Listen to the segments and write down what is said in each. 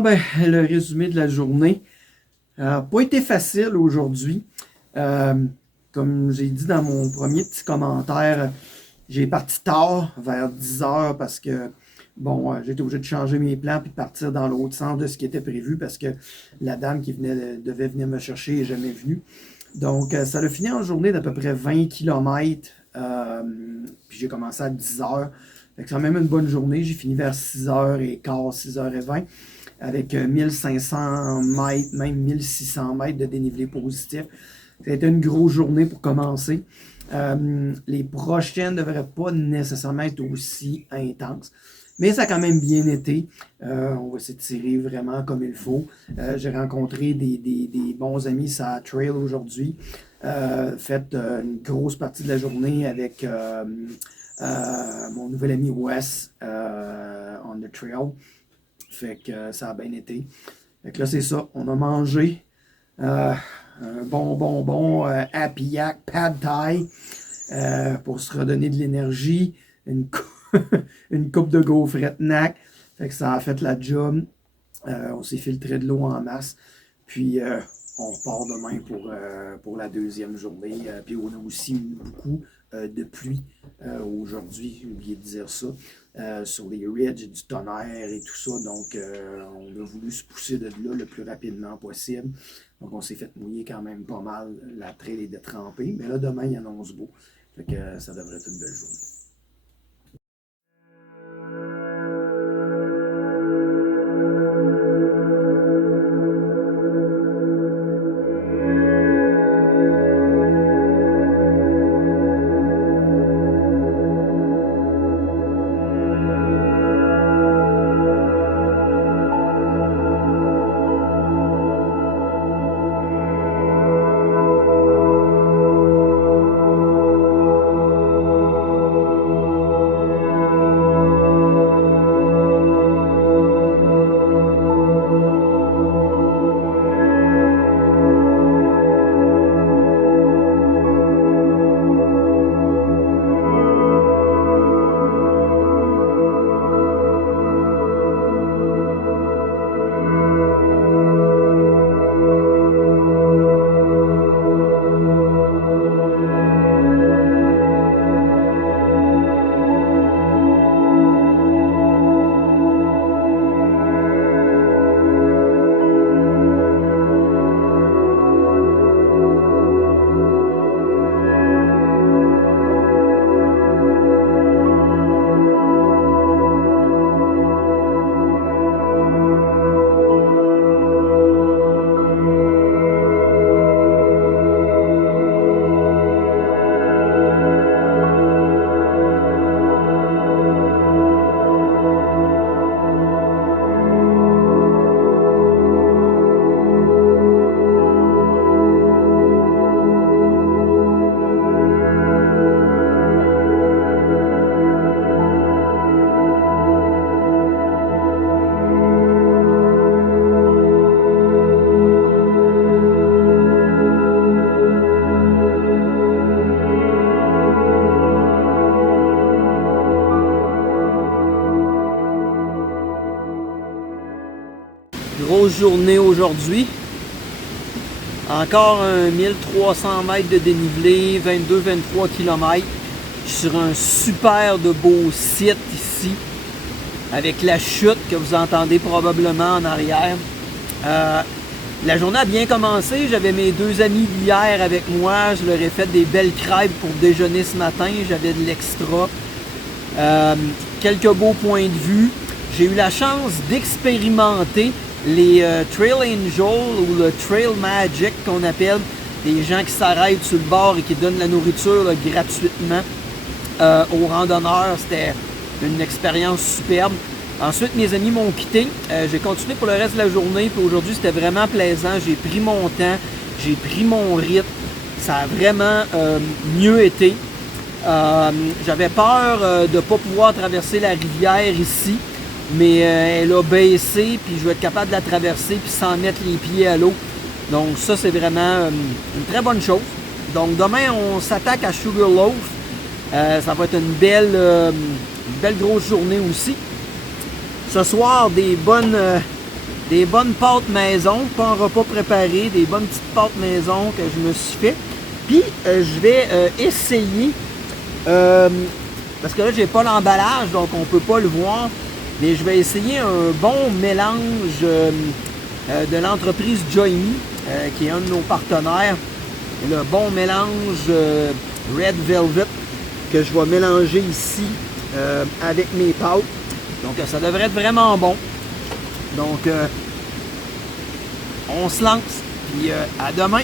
Bon, ben, le résumé de la journée n'a pas été facile aujourd'hui. Comme j'ai dit dans mon premier petit commentaire, j'ai parti tard, vers 10 heures, parce que, bon, j'étais obligé de changer mes plans puis de partir dans l'autre sens de ce qui était prévu parce que la dame qui devait venir me chercher n'est jamais venue. Donc, ça a fini en journée d'à peu près 20 km. Puis j'ai commencé à 10 heures. Fait que c'est quand même une bonne journée. J'ai fini vers 6h15, 6h20 avec 1500 mètres, même 1600 mètres de dénivelé positif. Ça a été une grosse journée pour commencer. Les prochaines ne devraient pas nécessairement être aussi intenses. Mais ça a quand même bien été. On va s'étirer vraiment comme il faut. J'ai rencontré des bons amis sur la trail aujourd'hui. Fait une grosse partie de la journée avec mon nouvel ami Wes on the trail. Fait que ça a bien été. Fait que là, c'est ça. On a mangé un bon Happy Yak Pad Thai pour se redonner de l'énergie. Une coupe de gaufrettes NAC. Fait que ça a fait la job. On s'est filtré de l'eau en masse. Puis on repart demain pour la deuxième journée. Puis on a aussi eu beaucoup de pluie aujourd'hui, j'ai oublié de dire ça, sur les ridges, du tonnerre et tout ça. Donc on a voulu se pousser de là le plus rapidement possible. Donc on s'est fait mouiller quand même pas mal. La trail est détrempée. Mais là, demain, il annonce beau. Fait que ça devrait être une belle journée. Grosse journée aujourd'hui. Encore un 1300 mètres de dénivelé, 22-23 km. Je suis sur un super de beau site ici, avec la chute que vous entendez probablement en arrière. La journée a bien commencé. J'avais mes deux amis d'hier avec moi. Je leur ai fait des belles crêpes pour déjeuner ce matin. J'avais de l'extra. Quelques beaux points de vue. J'ai eu la chance d'expérimenter les Trail Angels ou le Trail Magic qu'on appelle, des gens qui s'arrêtent sur le bord et qui donnent la nourriture là, gratuitement aux randonneurs. C'était une expérience superbe. Ensuite, mes amis m'ont quitté. J'ai continué pour le reste de la journée. Puis aujourd'hui, c'était vraiment plaisant. J'ai pris mon temps, j'ai pris mon rythme. Ça a vraiment mieux été. J'avais peur de ne pas pouvoir traverser la rivière ici. Mais elle a baissé, puis je vais être capable de la traverser, puis sans mettre les pieds à l'eau. Donc ça, c'est vraiment une très bonne chose. Donc demain, on s'attaque à Sugarloaf. Ça va être une belle grosse journée aussi. Ce soir, des bonnes des bonnes pâtes maison, pas un repas préparé, des bonnes petites pâtes maison que je me suis fait. Puis je vais essayer, parce que là j'ai pas l'emballage, donc on peut pas le voir, mais je vais essayer un bon mélange de l'entreprise Joy-Me, qui est un de nos partenaires. Le bon mélange Red Velvet que je vais mélanger ici avec mes pâtes. Donc ça devrait être vraiment bon. Donc on se lance. Puis à demain.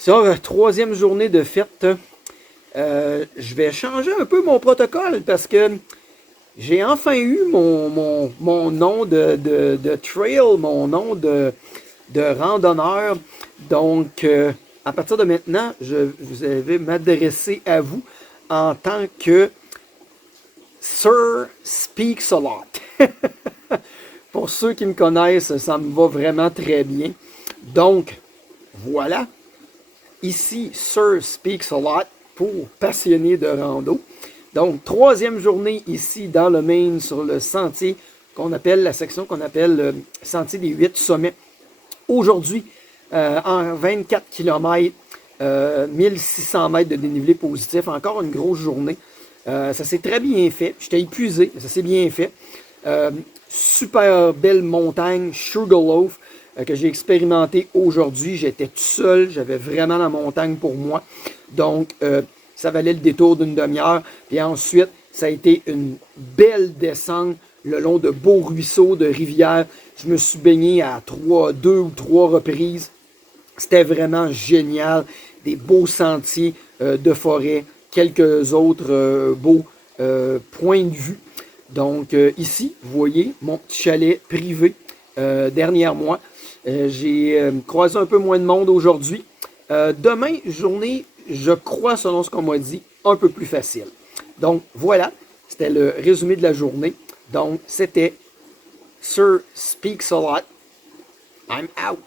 Ça, troisième journée de fête, je vais changer un peu mon protocole parce que j'ai enfin eu mon nom de trail, mon nom de randonneur. Donc, à partir de maintenant, je vais m'adresser à vous en tant que Sir Speaks a Lot. Pour ceux qui me connaissent, ça me va vraiment très bien. Donc, voilà. Ici, Sir Speaks a Lot pour passionnés de rando. Donc, troisième journée ici dans le Maine sur le sentier qu'on appelle, la section qu'on appelle le sentier des 8 sommets. Aujourd'hui, en 24 km, 1600 mètres de dénivelé positif. Encore une grosse journée. Ça s'est très bien fait. J'étais épuisé, ça s'est bien fait. Super belle montagne, Sugarloaf. que j'ai expérimenté aujourd'hui. J'étais tout seul, j'avais vraiment la montagne pour moi. Donc, ça valait le détour d'une demi-heure. Puis ensuite, ça a été une belle descente le long de beaux ruisseaux, de rivières. Je me suis baigné à 2 ou 3 reprises. C'était vraiment génial. Des beaux sentiers de forêt, quelques autres beaux points de vue. Donc ici, vous voyez, mon petit chalet privé derrière moi. J'ai croisé un peu moins de monde aujourd'hui. Demain, journée, je crois, selon ce qu'on m'a dit, un peu plus facile. Donc voilà, c'était le résumé de la journée. Donc c'était Sir Speaks a Lot. I'm out.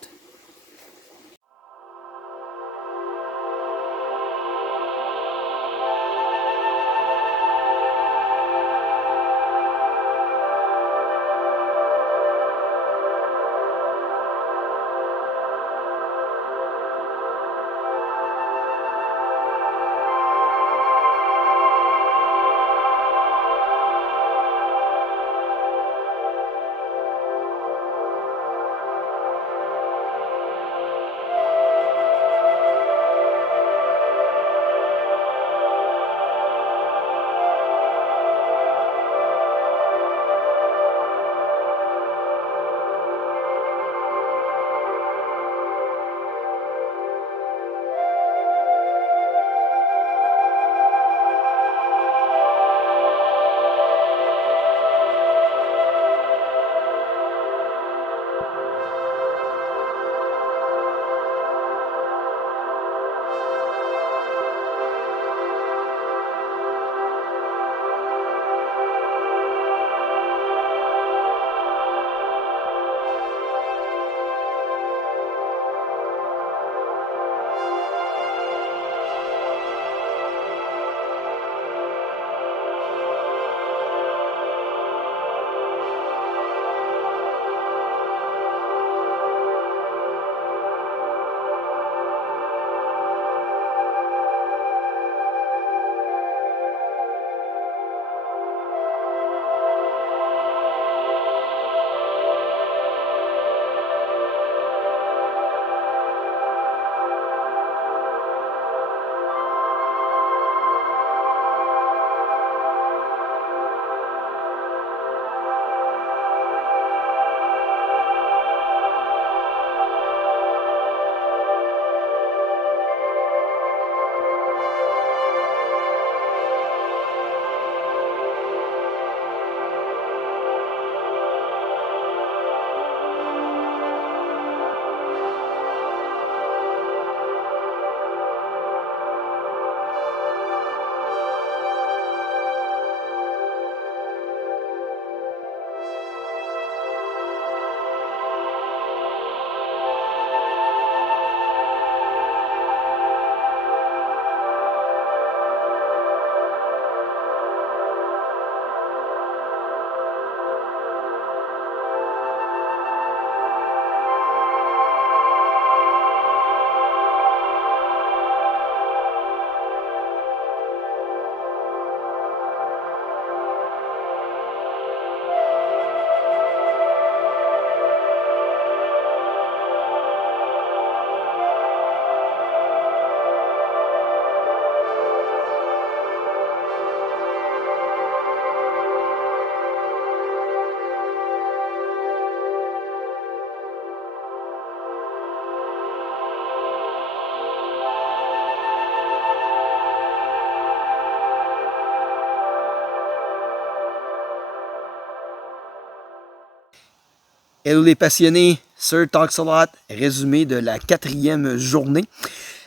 Hello les passionnés, Sir Talks a Lot, résumé de la 4e journée.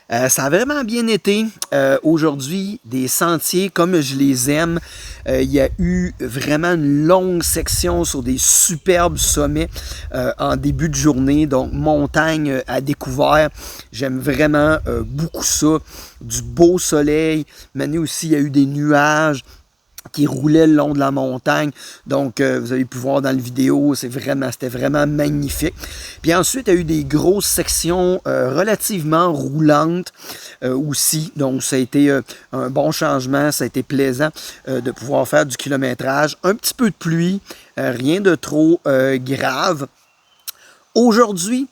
Ça a vraiment bien été. Aujourd'hui, des sentiers comme je les aime. Il y a eu vraiment une longue section sur des superbes sommets en début de journée. Donc, montagne à découvert. J'aime vraiment beaucoup ça. Du beau soleil. Mais aussi, il y a eu des nuages qui roulait le long de la montagne. Donc, vous avez pu voir dans la vidéo, c'était vraiment magnifique. Puis ensuite, il y a eu des grosses sections relativement roulantes aussi. Donc, ça a été un bon changement. Ça a été plaisant de pouvoir faire du kilométrage. Un petit peu de pluie, rien de trop grave. Aujourd'hui,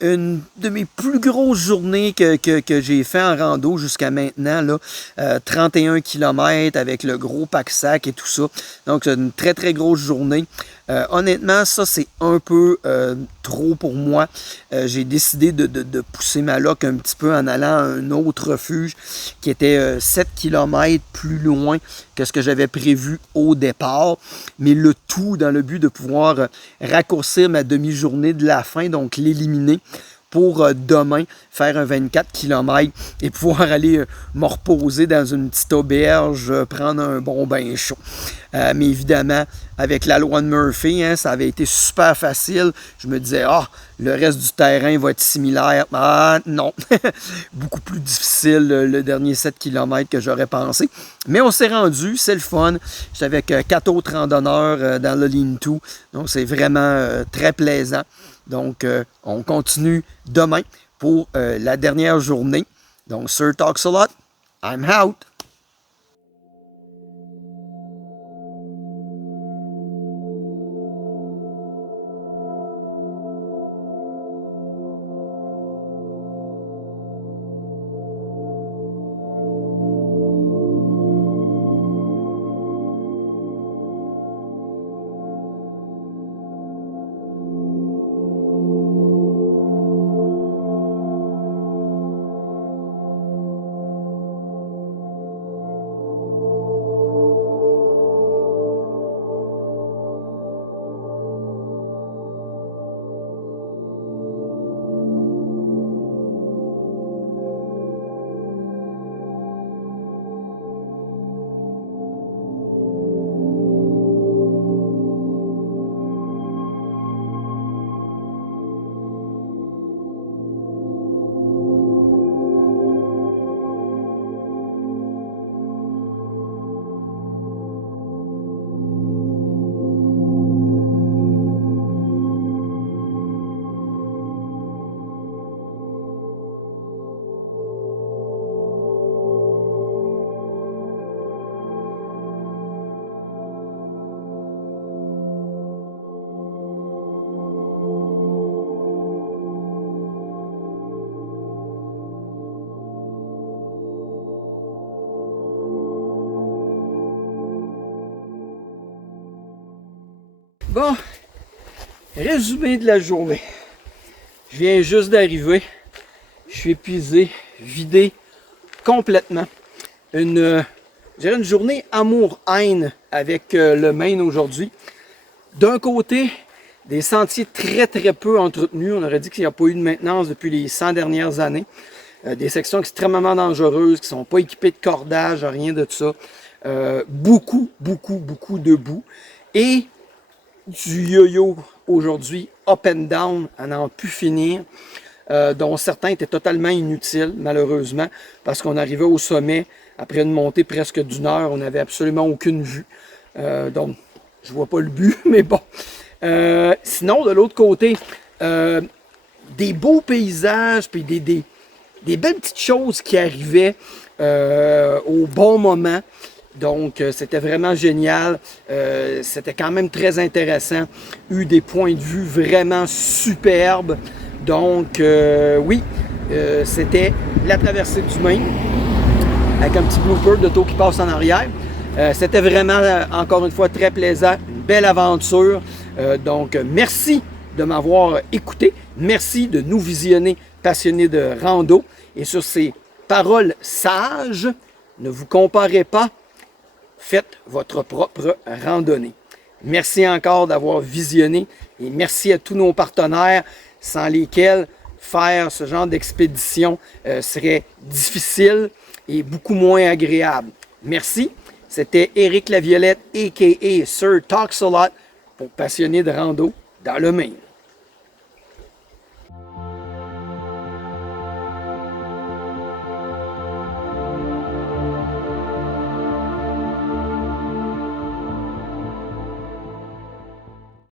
une de mes plus grosses journées que j'ai fait en rando jusqu'à maintenant, là, 31 km avec le gros pack-sac et tout ça. Donc, c'est une très, très grosse journée. Honnêtement, ça, c'est un peu trop pour moi. J'ai décidé de pousser ma loc un petit peu en allant à un autre refuge qui était 7 km plus loin que ce que j'avais prévu au départ. Mais le tout dans le but de pouvoir raccourcir ma demi-journée de la fin, donc l'éliminer pour demain faire un 24 km et pouvoir aller me reposer dans une petite auberge, prendre un bon bain chaud. Mais évidemment, avec la loi de Murphy, hein, ça avait été super facile. Je me disais, le reste du terrain va être similaire. Ah non, beaucoup plus difficile le dernier 7 km que j'aurais pensé. Mais on s'est rendu, c'est le fun. J'étais avec 4 autres randonneurs dans le lean-to. Donc c'est vraiment très plaisant. Donc, on continue demain pour la dernière journée. Donc, Sir Talks a Lot, I'm out. Bon, résumé de la journée. Je viens juste d'arriver. Je suis épuisé, vidé complètement. Je dirais une journée amour-haine avec le Maine aujourd'hui. D'un côté, des sentiers très très peu entretenus. On aurait dit qu'il n'y a pas eu de maintenance depuis les 100 dernières années. Des sections extrêmement dangereuses qui ne sont pas équipées de cordage, rien de ça. Beaucoup de boue. Et du yo-yo aujourd'hui, up and down, à n'en plus finir, dont certains étaient totalement inutiles, malheureusement, parce qu'on arrivait au sommet, après une montée presque d'une heure, on n'avait absolument aucune vue. Donc, je vois pas le but, mais bon. Sinon, de l'autre côté, des beaux paysages, puis des belles petites choses qui arrivaient au bon moment. Donc, c'était vraiment génial. C'était quand même très intéressant. Eu des points de vue vraiment superbes. Donc, oui, c'était la traversée du Maine avec un petit blooper d'auto qui passe en arrière. C'était vraiment, encore une fois, très plaisant. Une belle aventure. Donc, merci de m'avoir écouté. Merci de nous visionner, passionnés de rando. Et sur ces paroles sages, ne vous comparez pas. Faites votre propre randonnée. Merci encore d'avoir visionné et merci à tous nos partenaires sans lesquels faire ce genre d'expédition serait difficile et beaucoup moins agréable. Merci. C'était Éric Laviolette, a.k.a. Sir Talks a Lot, pour passionnés de rando dans le Maine.